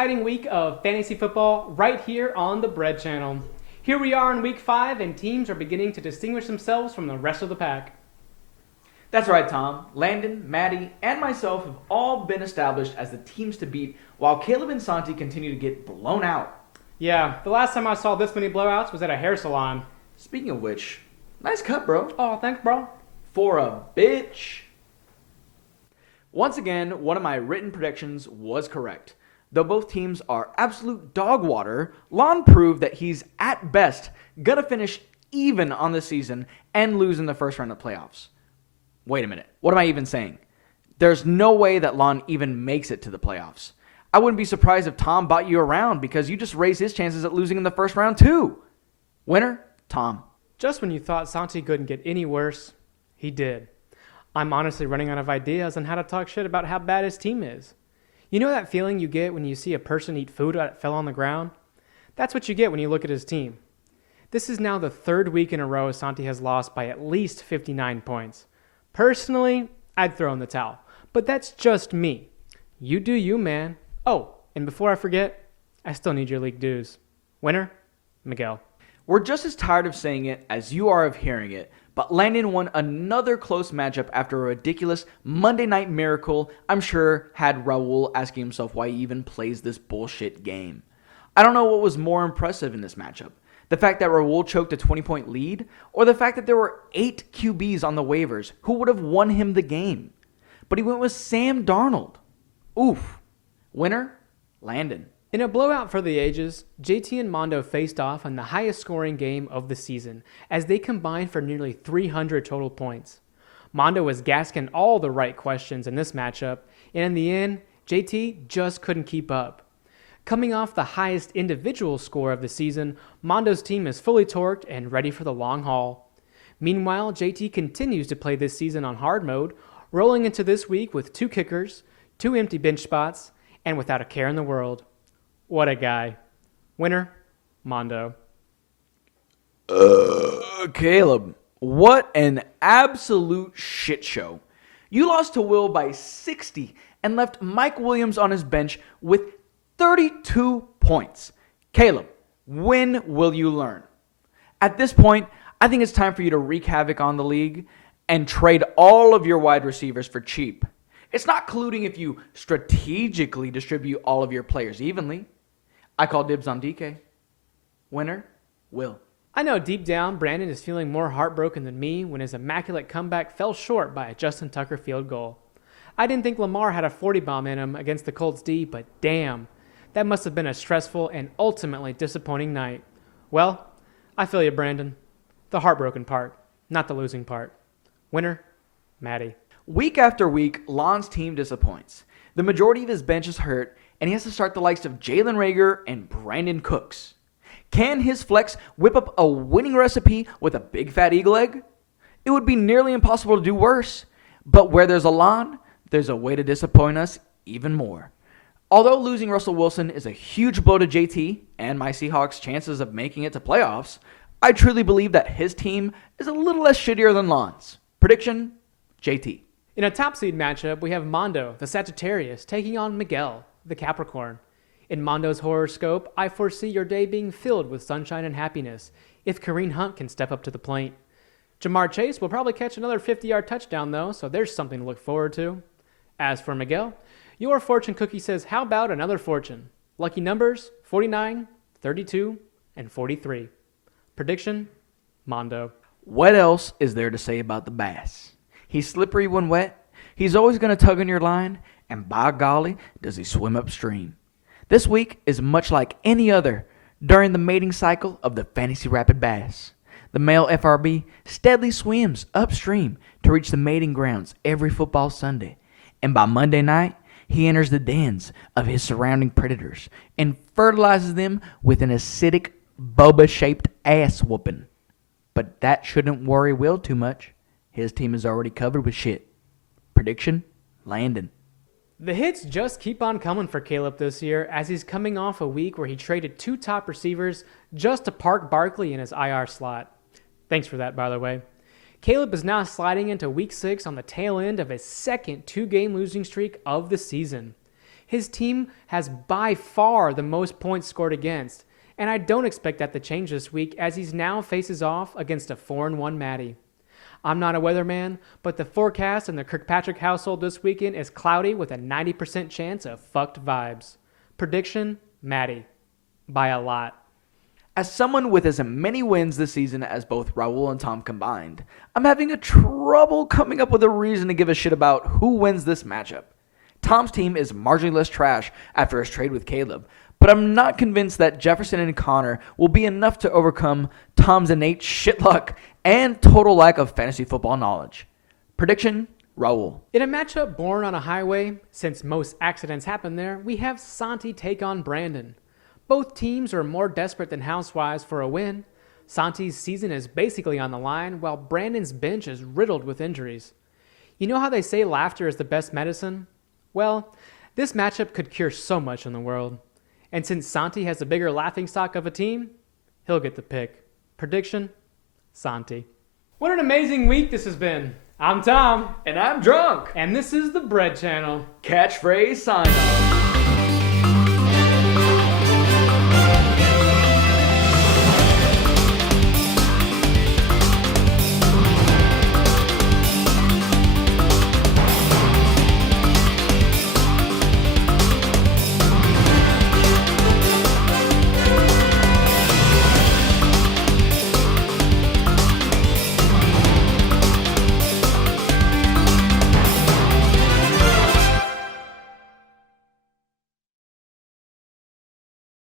exciting week of fantasy football right here on the Bread Channel. Here we are in week 5 and teams are beginning to distinguish themselves from the rest of the pack. That's right, Tom. Landon, Maddie, and myself have all been established as the teams to beat, while Caleb and Santi continue to get blown out. Yeah, the last time I saw this many blowouts was at a hair salon. Speaking of which, nice cut, bro. Oh, thanks, bro. For a bitch. Once again, one of my written predictions was correct. Though both teams are absolute dog water, Lon proved that he's, at best, gonna finish even on the season and lose in the first round of playoffs. Wait a minute, what am I even saying? There's no way that Lon even makes it to the playoffs. I wouldn't be surprised if Tom bought you around because you just raised his chances at losing in the first round too. Winner, Tom. Just when you thought Santi couldn't get any worse, he did. I'm honestly running out of ideas on how to talk shit about how bad his team is. You know that feeling you get when you see a person eat food that fell on the ground? That's what you get when you look at his team. This is now the third week in a row Santi has lost by at least 59 points. Personally, I'd throw in the towel, but that's just me. You do you, man. Oh, and before I forget, I still need your league dues. Winner, Miguel. We're just as tired of saying it as you are of hearing it, but Landon won another close matchup after a ridiculous Monday Night Miracle I'm sure had Raul asking himself why he even plays this bullshit game. I don't know what was more impressive in this matchup. The fact that Raul choked a 20-point lead, or the fact that there were 8 QBs on the waivers who would have won him the game. But he went with Sam Darnold. Oof. Winner, Landon. In a blowout for the ages, JT and Mondo faced off in the highest scoring game of the season as they combined for nearly 300 total points. Mondo was asking all the right questions in this matchup, and in the end, JT just couldn't keep up. Coming off the highest individual score of the season, Mondo's team is fully torqued and ready for the long haul. Meanwhile, JT continues to play this season on hard mode, rolling into this week with 2 kickers, 2 empty bench spots, and without a care in the world. What a guy. Winner, Mondo. Caleb, what an absolute shit show. You lost to Will by 60 and left Mike Williams on his bench with 32 points. Caleb, when will you learn? At this point, I think it's time for you to wreak havoc on the league and trade all of your wide receivers for cheap. It's not colluding if you strategically distribute all of your players evenly. I call dibs on DK. Winner, Will. I know deep down Brandon is feeling more heartbroken than me when his immaculate comeback fell short by a Justin Tucker field goal. I didn't think Lamar had a 40 bomb in him against the Colts D, but damn, that must have been a stressful and ultimately disappointing night. Well, I feel you, Brandon. The heartbroken part, not the losing part. Winner, Maddie. Week after week, Lon's team disappoints. The majority of his bench is hurt, and he has to start the likes of Jalen Reagor and Brandon Cooks. Can his flex whip up a winning recipe with a big fat eagle egg? It would be nearly impossible to do worse, but where there's a Lon, there's a way to disappoint us even more. Although losing Russell Wilson is a huge blow to JT and my Seahawks' chances of making it to playoffs, I truly believe that his team is a little less shittier than Lon's. Prediction, JT. In a top seed matchup, we have Mondo, the Sagittarius, taking on Miguel, the Capricorn. In Mondo's horoscope, I foresee your day being filled with sunshine and happiness if Kareem Hunt can step up to the plate. Jamar Chase will probably catch another 50-yard touchdown, though, so there's something to look forward to. As for Miguel, your fortune cookie says, how about another fortune? Lucky numbers, 49, 32, and 43. Prediction, Mondo. What else is there to say about the bass? He's slippery when wet, he's always going to tug on your line, and by golly, does he swim upstream. This week is much like any other during the mating cycle of the fantasy rapid bass. The male FRB steadily swims upstream to reach the mating grounds every football Sunday, and by Monday night, he enters the dens of his surrounding predators and fertilizes them with an acidic, boba-shaped ass whooping. But that shouldn't worry Will too much. His team is already covered with shit. Prediction, Landon. The hits just keep on coming for Caleb this year as he's coming off a week where he traded 2 top receivers just to park Barkley in his IR slot. Thanks for that, by the way. Caleb is now sliding into week 6 on the tail end of his second 2-game losing streak of the season. His team has by far the most points scored against, and I don't expect that to change this week as he now faces off against a 4-1 Matty. I'm not a weatherman, but the forecast in the Kirkpatrick household this weekend is cloudy with a 90% chance of fucked vibes. Prediction, Matty. By a lot. As someone with as many wins this season as both Raul and Tom combined, I'm having a trouble coming up with a reason to give a shit about who wins this matchup. Tom's team is marginally less trash after his trade with Caleb, but I'm not convinced that Jefferson and Connor will be enough to overcome Tom's innate shit luck and total lack of fantasy football knowledge. Prediction, Raul. In a matchup born on a highway, since most accidents happen there, we have Santi take on Brandon. Both teams are more desperate than Housewives for a win. Santi's season is basically on the line, while Brandon's bench is riddled with injuries. You know how they say laughter is the best medicine? Well, this matchup could cure so much in the world. And since Santi has a bigger laughingstock of a team, he'll get the pick. Prediction, Santi. What an amazing week this has been. I'm Tom. And I'm drunk. And this is the Bread Channel. Catchphrase sign off.